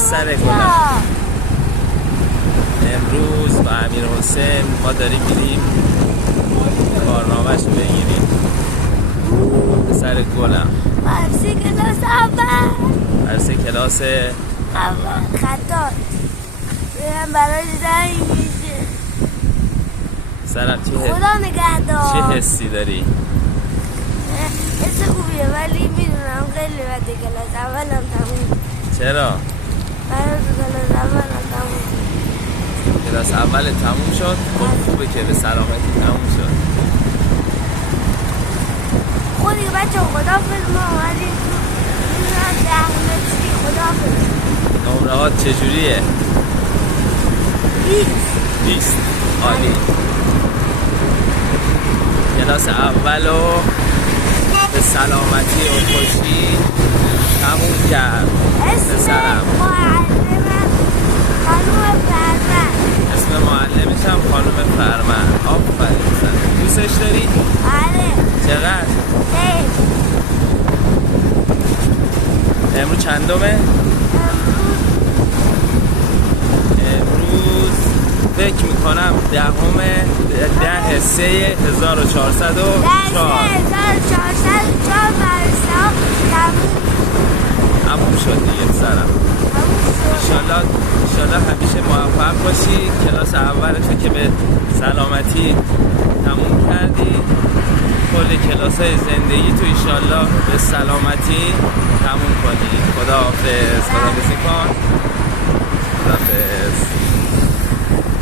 سر گلم. امروز با امیر حسین ما داریم میریم کارنامه‌شو بگیریم سر گلم. درس کلاس اول. درس کلاس اول خطات. برم برای رنگ میشه. سرم خدا نگهدار. چه حسی داری؟ حس خوبیه ولی میدونم خیلی وقت کلاس اولم تموم. چرا؟ برای کلاس اولم تموم. کلاس اول تموم شد؟ خب خوبه که به سلامتی تموم شد. خودی بچه خداحافظ ما اومدیم میدونم 10 متری خداحافظ. نمره ها چجوریه؟ 20. عالی. کلاس اولو به سلامتی و خوشی تموم کرد. اسم معلمم خانوم فرمن. اسم معلمش هم خانوم فرمن. آفرین. دوستش داری؟ بله. چقدر؟ خیلی. امروز چندمه؟ امروز فکر میکنم 10/3/1404 تموم شد دیگه سرم. انشالله همیشه موفق باشی. کلاس اولتو که به سلامتی تموم کردی، کل کلاس‌های زندگی تو انشالله به سلامتی تموم کنی. خداحافظ. خداحافظی کن. خداحافظ.